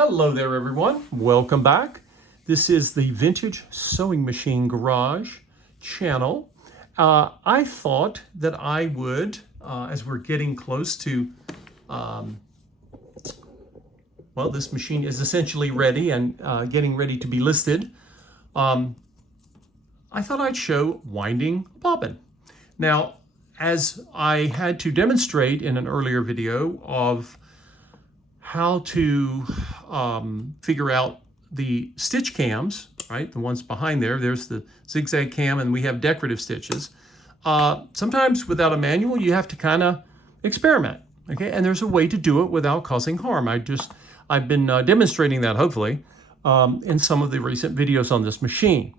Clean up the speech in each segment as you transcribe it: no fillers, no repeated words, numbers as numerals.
Hello there everyone, welcome back. This is the Vintage Sewing Machine Garage channel. I thought that I would, as we're getting close to, well, this machine is essentially ready and getting ready to be listed. I thought I'd show winding a bobbin. Now, as I had to demonstrate in an earlier video of how to figure out the stitch cams, right? The ones behind there, there's the zigzag cam and we have decorative stitches. Sometimes without a manual, you have to kind of experiment, okay? And there's a way to do it without causing harm. I've been demonstrating that hopefully in some of the recent videos on this machine.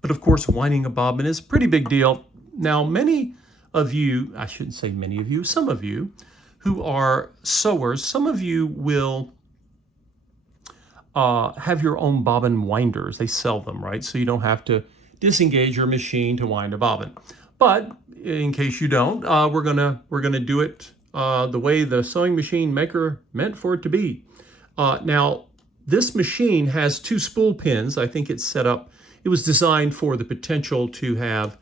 But of course, winding a bobbin is a pretty big deal. Now, many of you, I shouldn't say many of you, some of you, who are sewers, some of you will have your own bobbin winders. They sell them, right? So you don't have to disengage your machine to wind a bobbin. But in case you don't, we're gonna do it the way the sewing machine maker meant for it to be. Now, this machine has two spool pins. I think it's set up, it was designed for the potential to have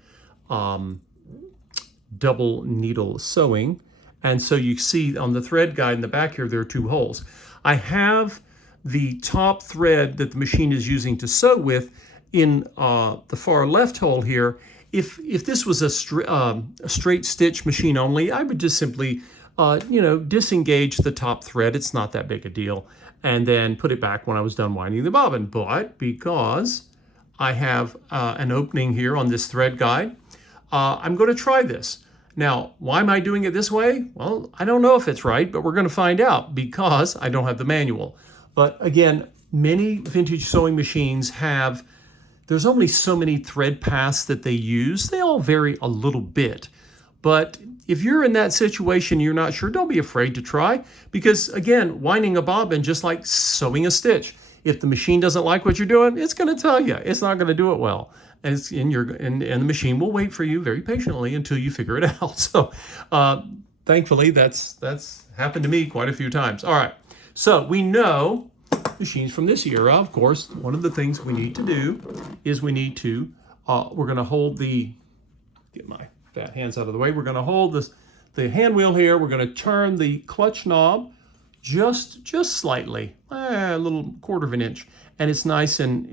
double needle sewing. And so you see on the thread guide in the back here, there are two holes. I have the top thread that the machine is using to sew with in the far left hole here. If this was a straight stitch machine only, I would just simply, disengage the top thread. It's not that big a deal. And then put it back when I was done winding the bobbin. But because I have an opening here on this thread guide, I'm going to try this. Now, why am I doing it this way? Well, I don't know if it's right, but we're going to find out because I don't have the manual. But again, many vintage sewing machines have, there's only so many thread paths that they use. They all vary a little bit. But if you're in that situation, you're not sure, don't be afraid to try. Because again, winding a bobbin, just like sewing a stitch. If the machine doesn't like what you're doing, it's going to tell you. It's not going to do it well. And the machine will wait for you very patiently until you figure it out. So thankfully, that's happened to me quite a few times. All right, so we know machines from this era, of course, one of the things we need to do is we need to, we're going to hold the, get my fat hands out of the way, we're going to hold the hand wheel here, we're going to turn the clutch knob just slightly, a little quarter of an inch, and it's nice and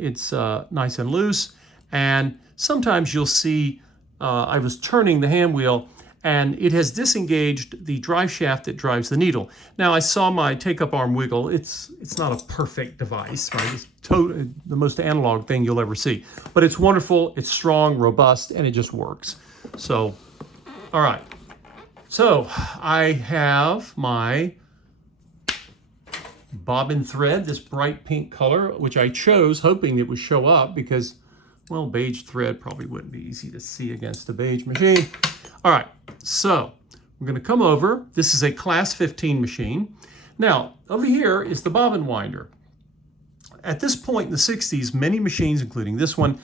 loose. And sometimes you'll see I was turning the hand wheel and it has disengaged the drive shaft that drives the needle. Now I saw my take-up arm wiggle. It's not a perfect device, right? It's the most analog thing you'll ever see, but it's wonderful, it's strong, robust, and it just works. So, all right. So I have my bobbin thread, this bright pink color, which I chose hoping it would show up because, well, beige thread probably wouldn't be easy to see against a beige machine. All right, so we're gonna come over. This is a class 15 machine. Now, over here is the bobbin winder. At this point in the 60s, many machines, including this one,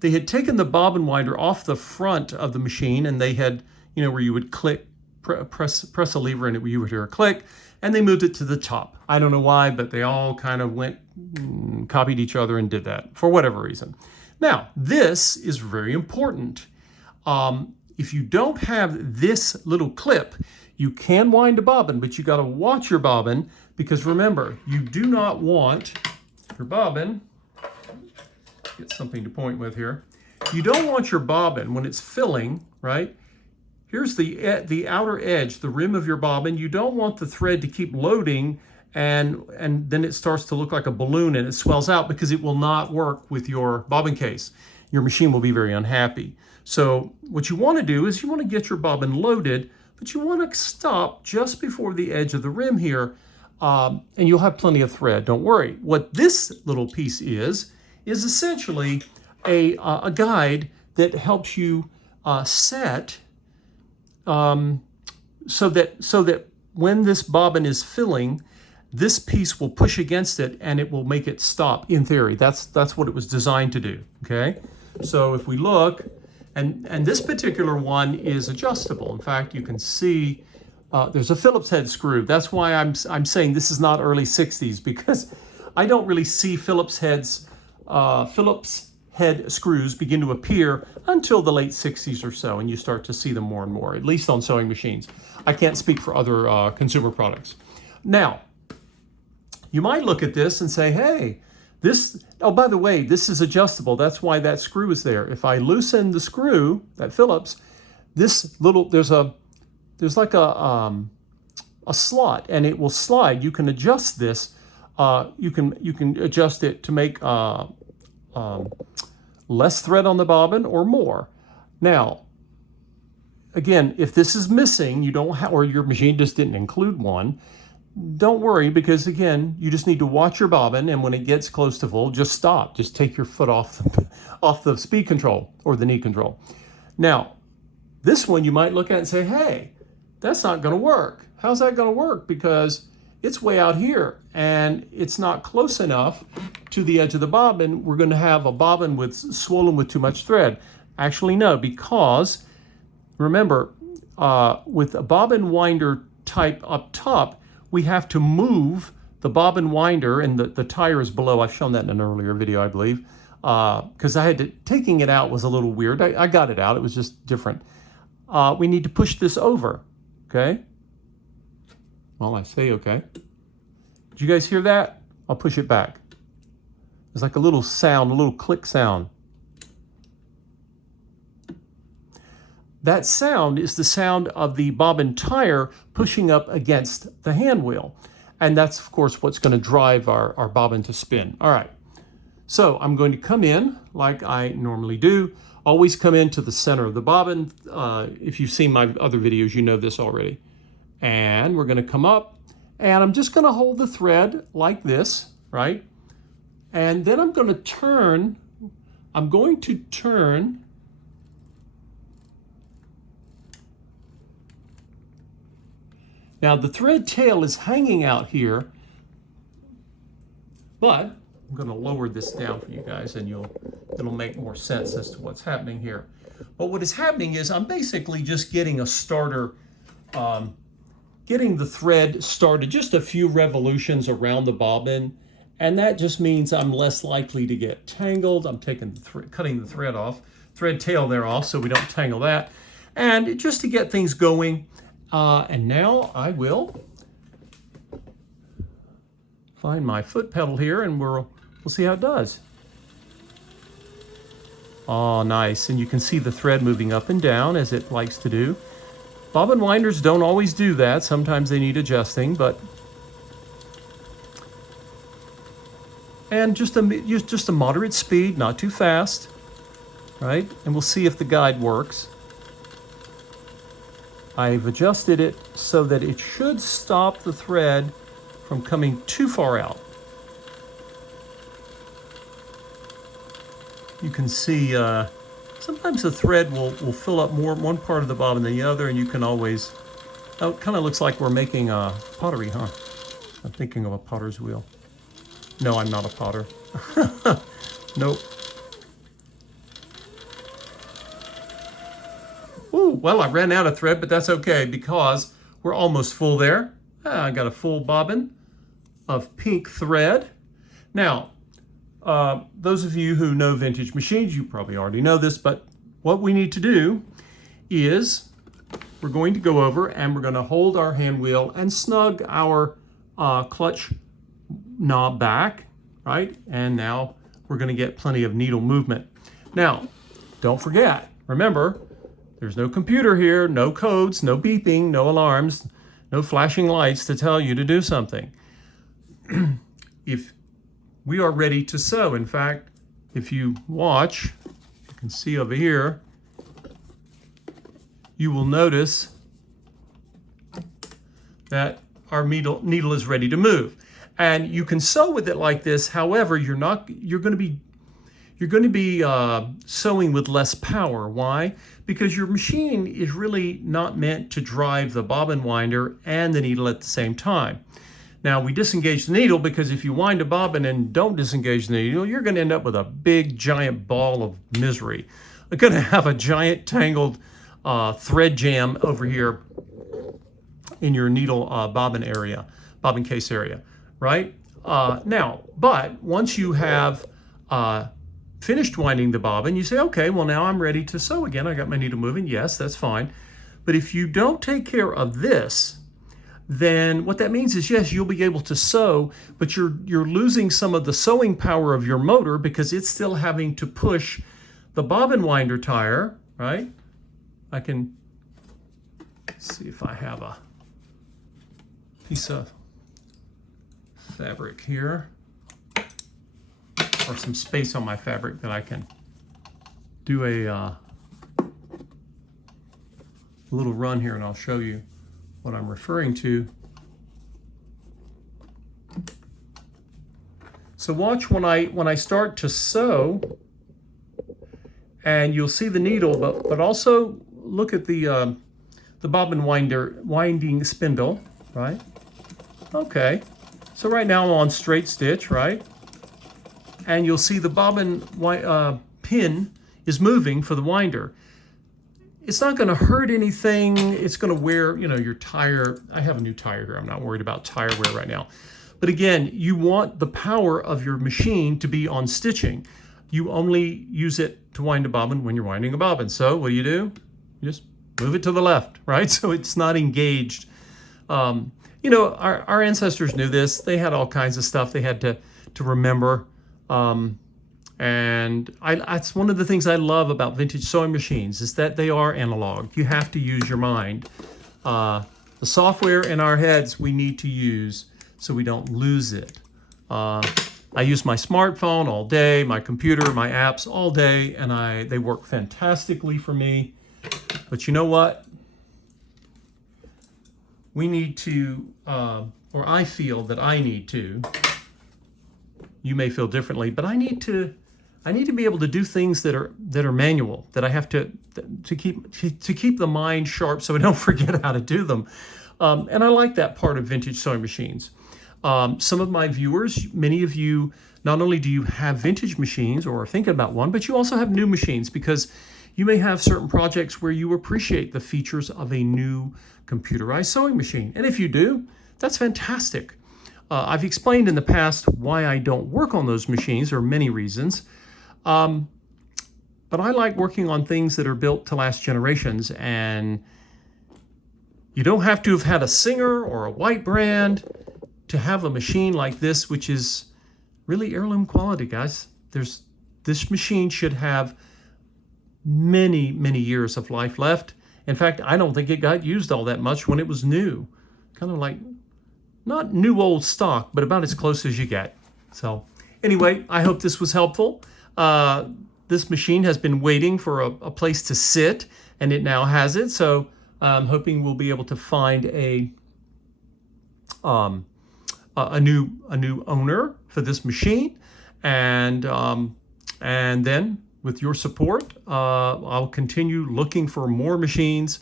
they had taken the bobbin winder off the front of the machine and they had, where you would click, press a lever and you would hear a click, and they moved it to the top. I don't know why, but they all kind of went, copied each other and did that for whatever reason. Now, this is very important. If you don't have this little clip, you can wind a bobbin, but you got to watch your bobbin because remember, you do not want your bobbin, get something to point with here. You don't want your bobbin when it's filling, right? Here's the outer edge, the rim of your bobbin. You don't want the thread to keep loading and then it starts to look like a balloon and it swells out because it will not work with your bobbin case. Your machine will be very unhappy. So what you want to do is you want to get your bobbin loaded, but you want to stop just before the edge of the rim here, and you'll have plenty of thread, don't worry. What this little piece is essentially a guide that helps you set so that when this bobbin is filling, this piece will push against it and it will make it stop, in theory. That's what it was designed to do, okay? So if we look, and this particular one is adjustable. In fact, you can see there's a Phillips head screw. That's why I'm saying this is not early 60s, because I don't really see Phillips head screws begin to appear until the late 60s or so, and you start to see them more and more, at least on sewing machines. I can't speak for other consumer products. Now, you might look at this and say, hey, this, oh, by the way, this is adjustable. That's why that screw is there. If I loosen the screw, that Phillips, this little, there's like a slot, and it will slide. You can adjust this. You can adjust it to make less thread on the bobbin or more. Now, again, if this is missing, you don't have, or your machine just didn't include one, don't worry, because again, you just need to watch your bobbin, and when it gets close to full, just stop. Just take your foot off the speed control or the knee control. Now, this one you might look at and say, hey, that's not going to work. How's that going to work? Because it's way out here and it's not close enough to the edge of the bobbin. We're going to have a bobbin swollen with too much thread. Actually, no, because remember, with a bobbin winder type up top, we have to move the bobbin winder, and the tire is below. I've shown that in an earlier video, I believe, because taking it out was a little weird. I got it out. It was just different. We need to push this over, okay? Well, I say okay. Did you guys hear that? I'll push it back. There's like a little sound, a little click sound. That sound is the sound of the bobbin tire pushing up against the hand wheel. And that's, of course, what's going to drive our bobbin to spin. All right. So I'm going to come in like I normally do. Always come into the center of the bobbin. If you've seen my other videos, you know this already. And we're going to come up, and I'm just going to hold the thread like this, right? And then I'm going to turn. Now the thread tail is hanging out here, but I'm going to lower this down for you guys, and it'll make more sense as to what's happening here. But what is happening is I'm basically just getting a starter, getting the thread started just a few revolutions around the bobbin, and that just means I'm less likely to get tangled. I'm cutting the thread tail there off, so we don't tangle that, and just to get things going. And now I will find my foot pedal here, and we'll see how it does. Oh, nice. And you can see the thread moving up and down as it likes to do. Bobbin winders don't always do that. Sometimes they need adjusting, and just a moderate speed, not too fast, right? And we'll see if the guide works. I've adjusted it so that it should stop the thread from coming too far out. You can see sometimes the thread will fill up more one part of the bobbin than the other, and you can always, oh, it kind of looks like we're making a pottery, huh? I'm thinking of a potter's wheel. No, I'm not a potter. Nope. Ooh, well, I ran out of thread, but that's okay because we're almost full there. I got a full bobbin of pink thread. Now, those of you who know vintage machines, you probably already know this, but what we need to do is we're going to go over and we're going to hold our hand wheel and snug our clutch knob back, right? And now we're going to get plenty of needle movement. Now, don't forget, remember, there's no computer here, no codes, no beeping, no alarms, no flashing lights to tell you to do something. If we are ready to sew, in fact, if you watch, you can see over here, you will notice that our needle is ready to move. And you can sew with it like this. However, you're going to be sewing with less power. Why? Because your machine is really not meant to drive the bobbin winder and the needle at the same time. Now, we disengage the needle because if you wind a bobbin and don't disengage the needle, you're going to end up with a big, giant ball of misery. You're going to have a giant tangled thread jam over here in your needle bobbin area, bobbin case area, right? Now, but once you have finished winding the bobbin, you say, okay, well now I'm ready to sew again. I got my needle moving. Yes, that's fine. But if you don't take care of this, then what that means is, yes, you'll be able to sew, but you're losing some of the sewing power of your motor because it's still having to push the bobbin winder tire, right? I can see if I have a piece of fabric here or some space on my fabric that I can do a little run here, and I'll show you what I'm referring to. So watch when I start to sew, and you'll see the needle, but also look at the bobbin winding spindle, right? Okay, so right now I'm on straight stitch, right? And you'll see the bobbin pin is moving for the winder. It's not going to hurt anything. It's going to wear, your tire. I have a new tire here. I'm not worried about tire wear right now. But again, you want the power of your machine to be on stitching. You only use it to wind a bobbin when you're winding a bobbin. So what do? You just move it to the left, right? So it's not engaged. Our ancestors knew this. They had all kinds of stuff they had to remember. And that's one of the things I love about vintage sewing machines, is that they are analog. You have to use your mind. The software in our heads we need to use so we don't lose it. I use my smartphone all day, my computer, my apps all day, and they work fantastically for me. But you know what? We need to, or I feel that I need to, you may feel differently, but I need to be able to do things that are manual, that I have to keep the mind sharp so I don't forget how to do them. And I like that part of vintage sewing machines. Some of my viewers, many of you, not only do you have vintage machines or are thinking about one, but you also have new machines, because you may have certain projects where you appreciate the features of a new computerized sewing machine. And if you do, that's fantastic. I've explained in the past why I don't work on those machines. There are many reasons. But I like working on things that are built to last generations, and you don't have to have had a Singer or a White brand to have a machine like this, which is really heirloom quality, guys. This machine should have many, many years of life left. In fact, I don't think it got used all that much when it was new. Kind of like, not new old stock, but about as close as you get. So anyway, I hope this was helpful. This machine has been waiting for a place to sit, and it now has it. So I'm hoping we'll be able to find a new owner for this machine, and then with your support, I'll continue looking for more machines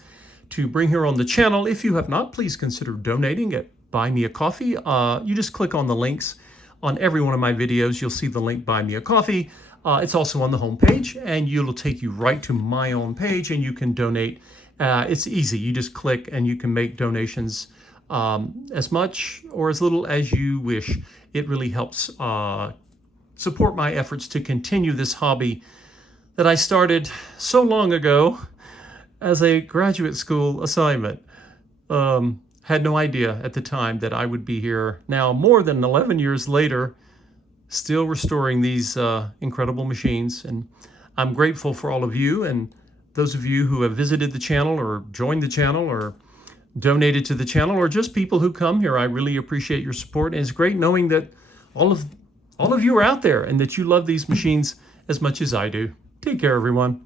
to bring here on the channel. If you have not, please consider donating at Buy Me a Coffee. You just click on the links on every one of my videos. You'll see the link Buy Me a Coffee. It's also on the home page, and it'll take you right to my own page, and you can donate. It's easy. You just click and you can make donations as much or as little as you wish. It really helps support my efforts to continue this hobby that I started so long ago as a graduate school assignment. Had no idea at the time that I would be here now, more than 11 years later, still restoring these incredible machines. And I'm grateful for all of you, and those of you who have visited the channel or joined the channel or donated to the channel, or just people who come here. I really appreciate your support. And it's great knowing that all of you are out there and that you love these machines as much as I do. Take care, everyone.